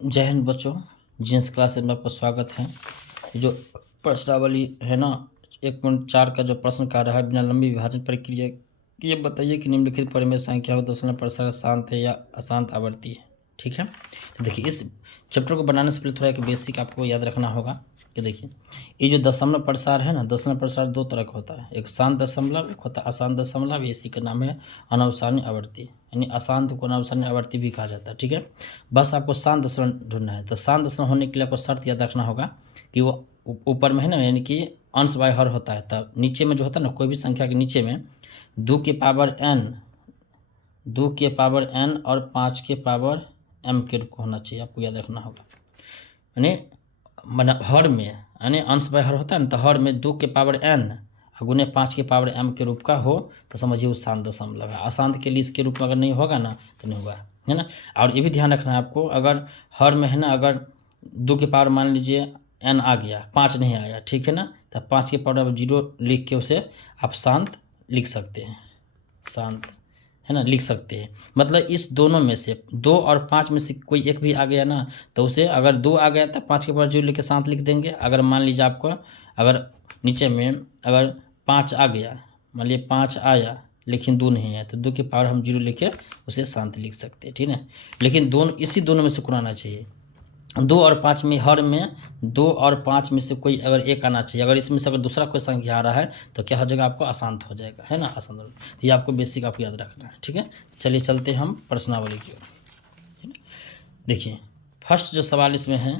जय हिंद बच्चों, GS class में आपका स्वागत है। जो प्रश्नावली है ना 1.4 का जो प्रश्न कार्य है बिना लंबी विभाजन प्रक्रिया की, ये बताइए कि निम्नलिखित परिमेय संख्या को दशमलव प्रसार शांत है या अशांत आवर्ती है। ठीक है, तो देखिए इस चैप्टर को बनाने से पहले थोड़ा एक बेसिक आपको याद रखना होगा कि देखिए ये जो दशमलव प्रसार है ना, दशमलव प्रसार दो तरह का होता है, एक शांत दशमलव, एक होता है अशांत दशमलव। इसी का नाम है अनावसानी आवर्ती, यानी अशांत को अनावसानी आवर्ती भी कहा जाता है। ठीक है, बस आपको शांत दशमलव ढूंढना है। तो शांत दशमलव होने के लिए आपको शर्त याद रखना होगा कि वो ऊपर में है ना, यानी कि अंश बाय हर होता है। तब नीचे में जो होता है ना, कोई भी संख्या के नीचे में 2 के पावर n और 5 के पावर m के रूप का होना चाहिए, आपको याद रखना होगा। यानी हर में, यानी अंश बाय हर होता है ना, तो हर में 2 के पावर n गुने 5 के पावर m के रूप का हो तो समझिए वो शांत दशमलव है। अशांत के लिए इसके रूप में अगर नहीं होगा ना तो नहीं होगा, है ना। और ये भी ध्यान रखना है आपको, अगर हर में है ना, अगर 2 के पावर मान लीजिए n आ गया, 5 नहीं आया, ठीक है ना, तो 5 के पावर 0 लिख के उसे आप शांत लिख सकते हैं, शांत, है ना, लिख सकते हैं। मतलब इस दोनों में से 2 और 5 में से कोई एक भी आ गया ना, तो उसे अगर 2 आ गया तो 5 के पावर 0 लिख के शांत लिख देंगे। अगर मान लीजिए आपको अगर नीचे में अगर 5 आ गया, मान लीजिए 5 आया लेकिन 2 नहीं है, तो 2 के पावर हम 0 लिख के उसे शांत लिख सकते हैं, ठीक है। लेकिन दोनों, इसी दोनों में से कौन आना चाहिए, 2 और 5 में, हर में 2 और 5 में से कोई अगर एक आना चाहिए। अगर इसमें से अगर दूसरा कोई संख्या आ रहा है तो क्या हो जाएगा, आपको अशांत हो जाएगा, है ना, अशांत। तो ये आपको बेसिक आपको याद रखना है, ठीक है। चलिए चलते हैं हम प्रश्नावली की ओर। देखिए फर्स्ट जो सवाल इसमें है,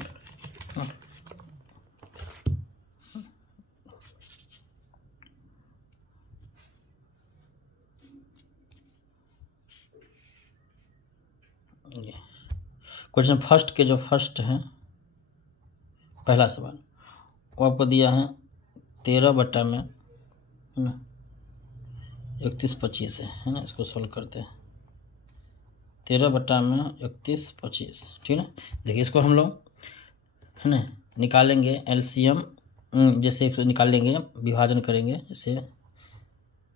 क्वेश्चन फर्स्ट के जो फर्स्ट है, पहला सवाल वो आपको दिया है 13 बटा में, है ना, 31-25 है ना। इसको सोल्व करते हैं, 13 बटा में 31-25, ठीक है। देखिए इसको हम लोग, है ना, निकालेंगे एलसीएम, जैसे एक निकालेंगे, विभाजन करेंगे, जैसे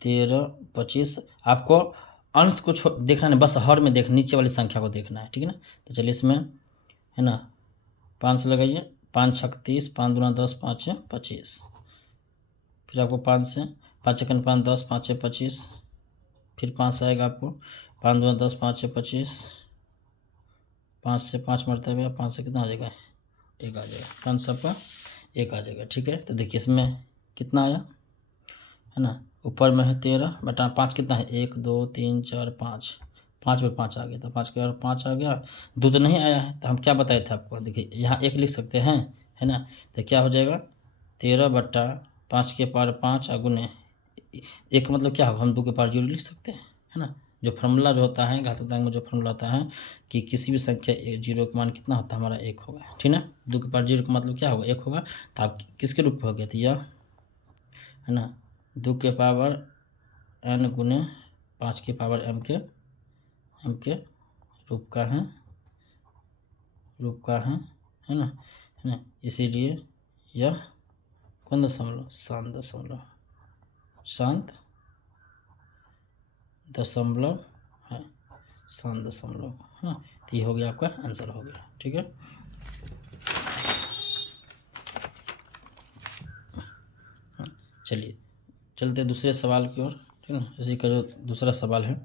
13-25। आपको अंश को देखना नहीं, बस हर में देख, नीचे वाली संख्या को देखना है, ठीक है ना। तो चलिए इसमें, है ना, 5 लगाइए, 5 छक 30, 5 दूना 10, 5 छः 25। फिर आपको 5 से 5 एकन 5 10, 5 छः 25। फिर 5 से आएगा आपको 5 दूना 10, 5 छः 25। 5 से 5 मरतबे, 5 से कितना आ जाएगा, 1 आ जाएगा, 5 सबका 1 आ जाएगा, ठीक है। तो देखिए इसमें कितना आया, है ना, ऊपर में है 13 बटा 5, कितना है 1 2 3 4 5, 5 में 5 आ गया, तो 5 के और 5 आ गया, 2 तो नहीं आया है, तो हम क्या बताए थे आपको, देखिए यहाँ 1 लिख सकते हैं, है ना। तो क्या हो जाएगा 13 बटा 5 के पावर 5 गुने 1, मतलब क्या होगा, हम 2 के पावर 0 लिख सकते हैं, है ना। जो फार्मूला जो होता है घातांक में, जो फार्मूला होता है कि किसी भी संख्या 0 का मान कितना होता है हमारा 1 होगा, ठीक है। 2 के पावर 0 का मतलब क्या होगा, 1 होगा। तो आप किसके रूप में हो गया, तो यह, है ना, 2 के पावर n गुने 5 के पावर m के रूप का है ना, है ना। इसीलिए यह कौन दशमलव, शांत दशमलव, शांत दशमलव है, शांत दशमलव, हाँ। तो ये हो गया आपका आंसर हो गया, ठीक है। चलिए चलते दूसरे सवाल की ओर, ठीक है। इसी का जो दूसरा सवाल है,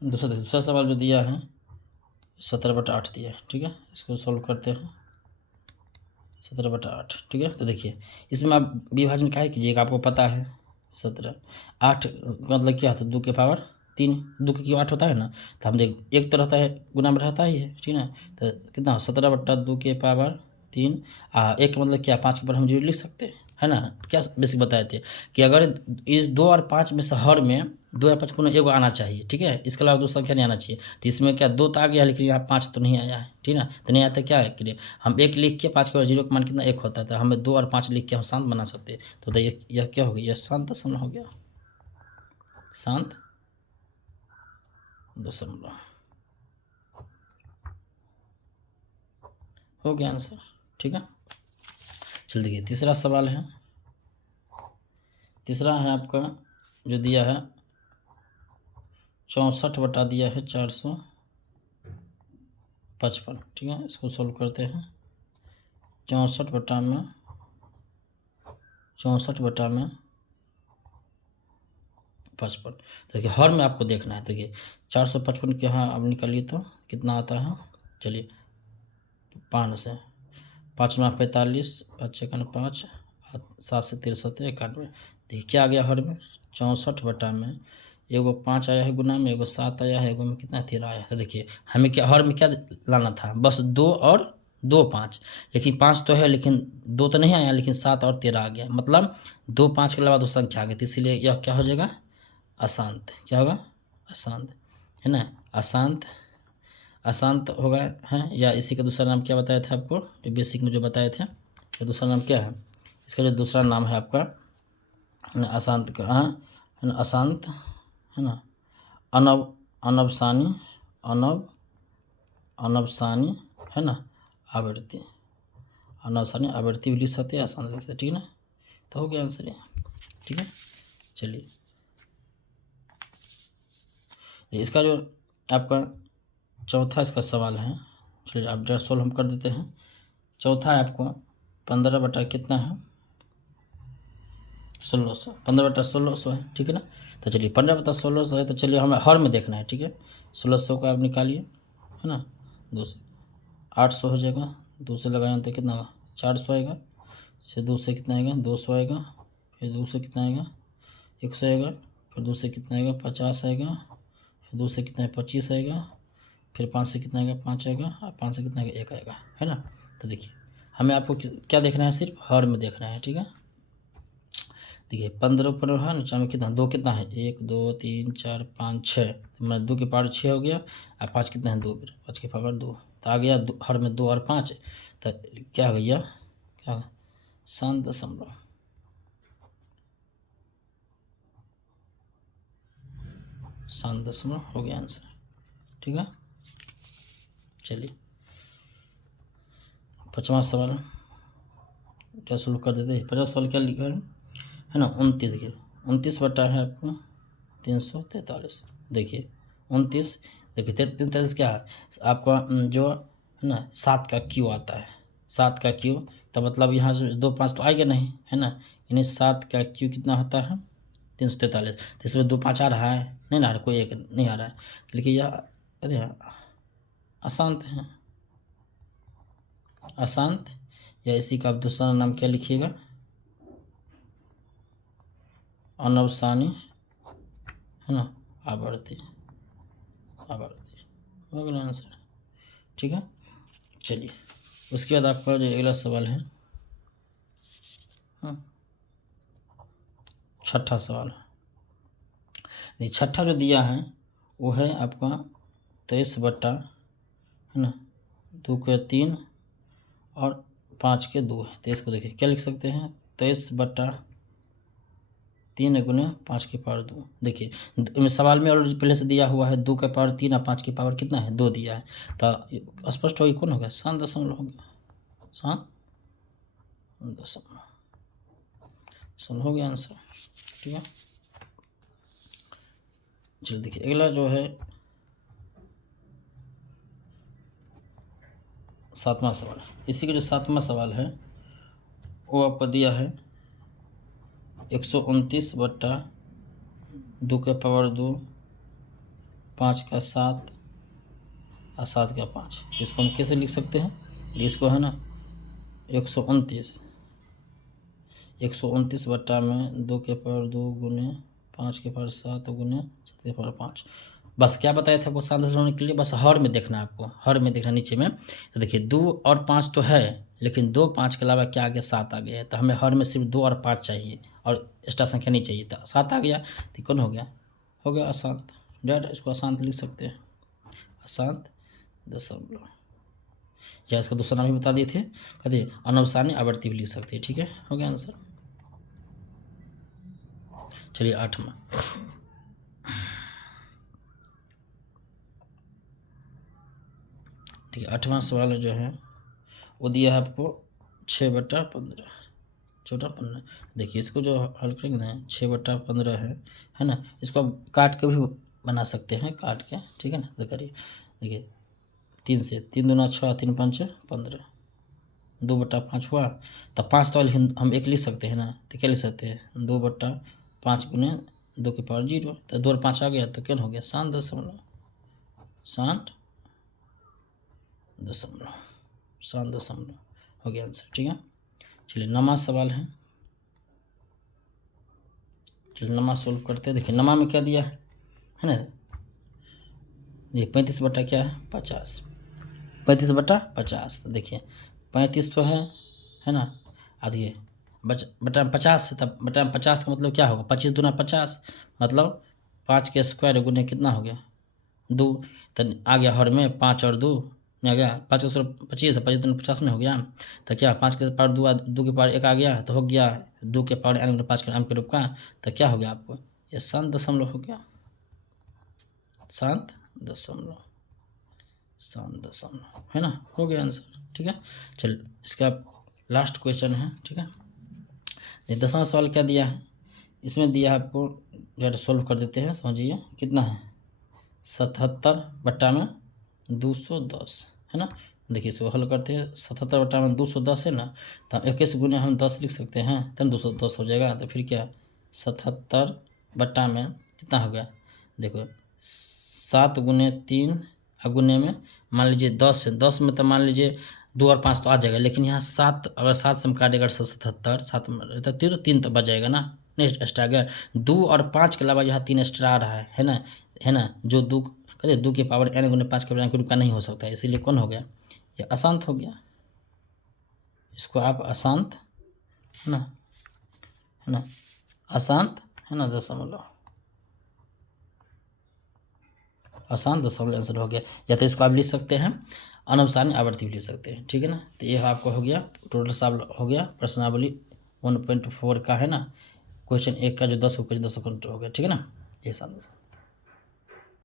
दूसरा सवाल जो दिया है 17/8 दिया है, ठीक है। इसको सॉल्व करते हैं, 17/8, ठीक है। तो देखिए इसमें आप विभाजन काहे कीजिएगा, आपको पता है 17 8 मतलब क्या होता है, 2 के पावर 3, 2 के 8 होता है ना। तो हम देख, एक तो रहता है गुना में रहता ही है, ठीक है। तो कितना 17/2 के पावर 3, एक मतलब क्या 5 के पावर हम 0 लिख सकते हैं, है ना। क्या बेसिक बताए थे कि अगर इस 2 और 5 में से हर में 2 या 5 को एगो आना चाहिए, ठीक है, इसके अलावा दो संख्या नहीं आना चाहिए। तो इसमें क्या 2 तो आ गया, लेकिन यहाँ 5 तो नहीं आया है, ठीक है ना। तो नहीं आता क्या है कि हम 1 लिख के 5 के बाद 0 का मान कितना 1 होता है, तो हमें 2 और 5 लिख के हम शांत बना सकते हैं। तो यह क्या हो गया, यह शांत दशमलव हो गया, शांत दशमलव हो गया आंसर, ठीक है। चल देखिए तीसरा सवाल है, तीसरा है आपका जो दिया है 64 बटा दिया है 455, ठीक है। इसको सोल्व करते हैं। 64 बटा में 55। देखिए हर में आपको देखना है। देखिए 455 के यहाँ अब निकालिए तो कितना आता है। चलिए 5 से 5 में 45, 5 छक्का 5, 7 से 63, 91। देखिए क्या आ गया हर में 64 बटा में एगो 5 आया है गुना में, एगो 7 आया है, एगो में कितना 13 आया है। तो देखिए हमें क्या हर में क्या लाना था, बस 2 और 2 5, लेकिन 5 तो है लेकिन 2 तो नहीं आया, लेकिन 7 और 13 आ गया। मतलब 2 5 के अलावा 2 संख्या आ गई, तो इसीलिए यह क्या हो जाएगा अशांत। क्या होगा अशांत, है ना। अशांत अशांत होगा है। या इसी का दूसरा नाम क्या बताया था आपको, जो बेसिक में जो बताए थे, ये दूसरा नाम क्या है, इसका जो दूसरा नाम है आपका अशांत का, हाँ है ना, अशांत है ना, अनवसानी अनवसानी है ना, आवृत्ति। अनवसानी आवृत्ति भी लिख सकते हैं, अशांत लिख सकते हैं, ठीक है ना। तो हो गया आंसर ये, ठीक है। चलिए इसका जो आपका चौथा इसका सवाल है, चलिए आप जरा सोल्व हम कर देते हैं। चौथा है आपको 15 बटा कितना है 1600, 15 बटा 1600 है, ठीक है ना। तो चलिए 15 बटा 1600 है, तो चलिए हमें हर में देखना है, ठीक है। 1600 का आप निकालिए, है ना। 2 से 800 हो जाएगा, 2 से लगाएंगे तो कितना होगा 400 आएगा, से 2 से कितना आएगा 200 आएगा, फिर 2 से कितना आएगा 100 आएगा, फिर 2 से कितना आएगा 50 आएगा, फिर 2 से कितना है 25 आएगा, फिर 5 से कितना आएगा 5 आएगा, और 5 से कितना आएगा 1 आएगा, है ना। तो देखिए हमें आपको क्या देखना है, सिर्फ हर में देखना है, ठीक है। देखिए 15 ऊपर है, नीचे में कितना 2 कितना है 1 2 3 4 5 6, मैं 2 के पावर 6 हो गया, और 5 कितना है 2, 5 के पावर 2, तो आ गया हर में 2 और 5, तो क्या हो गया क्या शांत दशमलव। शांत दशमलव हो गया आंसर, ठीक है। चलिए 5वां सवाल क्या शुरू कर देते हैं। 50 सवाल क्या लिखा है ना 29। देखिए 29 बटा है आपको 343। देखिए 29, देखिए 43 क्या है आपका जो है ना 7 का क्यू आता है, 7 का क्यू, तो मतलब यहाँ से 2 5 तो आएगा नहीं, है ना। यानी 7 का क्यू कितना होता है 343। तो इसमें 2 5 आ रहा है नहीं ना, कोई एक नहीं आ रहा है, तो देखिए यह अरे अशांत है, अशांत। या इसी का आप दूसरा नाम क्या लिखिएगा अनवसानी, है ना, आवर्ती हो गया आंसर, ठीक है। चलिए उसके बाद आपका जो अगला सवाल है, छठा सवाल। नहीं छठा जो दिया है वो है आपका 23 बटा है ना 2 के 3 और 5 के 2 है। तो इसको देखिए क्या लिख सकते हैं 23 बटा 3 गुने 5 के पावर 2। देखिए सवाल में ऑलरेडी पहले से दिया हुआ है 2 के पावर 3 और 5 के पावर कितना है 2 दिया है, तो स्पष्ट होगी कौन हो गया शांत दशमलव हो गया, शांत दशमलव हो गया आंसर, ठीक है। चलिए देखिए अगला जो है 7वां सवाल। इसी का जो 7वां सवाल है वो आपको दिया है 129 बटा 2 के पावर 2, 5 का 7 और 7 का 5। इसको हम कैसे लिख सकते हैं, इसको है ना 129 बटा में 2 के पावर 2 गुने 5 के पावर 7 गुने 7 के पावर 5। बस क्या बताया था आपको शांत दशमलव होने के लिए, बस हर में देखना है आपको, हर में देखना नीचे में। तो देखिए 2 और 5 तो है, लेकिन 2 5 के अलावा क्या आ गया 7 आ गया है, तो हमें हर में सिर्फ 2 और 5 चाहिए और एक्स्ट्रा संख्या नहीं चाहिए, तो 7 आ गया, तो कौन हो गया अशांत। डायरेक्ट इसको अशांत लिख सकते हैं, अशांत दशमलव। या इसका दूसरा नाम भी बता दिए थे, कहते अनवसानी आवृत्ति भी लिख सकते हैं, ठीक है। हो गया आंसर। चलिए 8वां। ठीक है 8वां सवाल जो है वो दिया है आपको 6 बटा 15 छोटा 15। देखिए इसको जो हल करेंगे ना 6 बटा 15 है ना, इसको आप काट के भी बना सकते हैं काट के, ठीक है ना। तो करिए, देखिए 3 से 3 दूना 6, 3 पंच 15, 2/5 हुआ। तो 5 तो हम एक लिख सकते हैं ना, तो क्या लिख सकते हैं 2/5 गुने 2 की पावर 0, तो 2 और 5 आ गया तो क्या हो गया 7 दशमलव हो गया आंसर, ठीक है। चलिए नमा सवाल है, चलिए नमा सोल्व करते हैं। देखिए नमा में क्या दिया है ना, ये 35 बटा क्या है 50, 35/50। तो देखिए 35 तो है ना, आदिए बटा में 50 है, तब बटा में 50 का मतलब क्या होगा 25 दूना 50, मतलब 5 के स्क्वायर गुने कितना हो गया 2, तो आ गया हर में 5 और 2 नहीं आ गया, 5 का स्क्वायर 25 है, 25 दूना 50 में हो गया। तो क्या 5 के पावर 2 के पावर 1 आ गया, तो हो गया 2 के पावर n गुना 5 के m के रूप का। तो क्या हो गया आपको ये 7 हो गया, 7 है ना, हो गया आंसर, ठीक है। चल इसका लास्ट क्वेश्चन है, ठीक है। ये 10वां सवाल क्या दिया है, इसमें दिया है आपको, जो सोल्व कर देते हैं, समझिए कितना है 77/210 है ना। देखिए इसको हल करते हैं, 77/210 है ना, तो हम 21 गुने हम 10 लिख सकते हैं, तब 210 हो जाएगा। तो फिर क्या 77 बट्टा में कितना हो गया, देखो 7 गुने 3 गुने में मान लीजिए 10 है, 10 में तो मान लीजिए 2 और 5 तो आ जाएगा, लेकिन यहाँ 7 अगर 7 से हम काटेगा 77, 7 में तो 3 तो बच जाएगा ना, नेक्स्ट एक्स्ट्रा गया 2 और 5 के अलावा यहाँ 3 एक्स्ट्रा आ रहा है ना, जो 2 कहते 2 के पावर n गुने 5 के पावर n के रूप का नहीं हो सकता है, इसीलिए कौन हो गया ये अशांत हो गया। इसको आप अशांत है ना अशांत है ना दशमलव, अशांत दशमलव आंसर हो गया। या तो इसको आप लिख सकते हैं अनवसानी आवर्ती भी लिख सकते हैं, ठीक है ना। तो ये आपको हो गया टोटल सवाल हो गया प्रश्नावली 1.4 का है ना, क्वेश्चन 1 का जो 10 हो गया, 10 हो गया, ठीक है ना, ये साल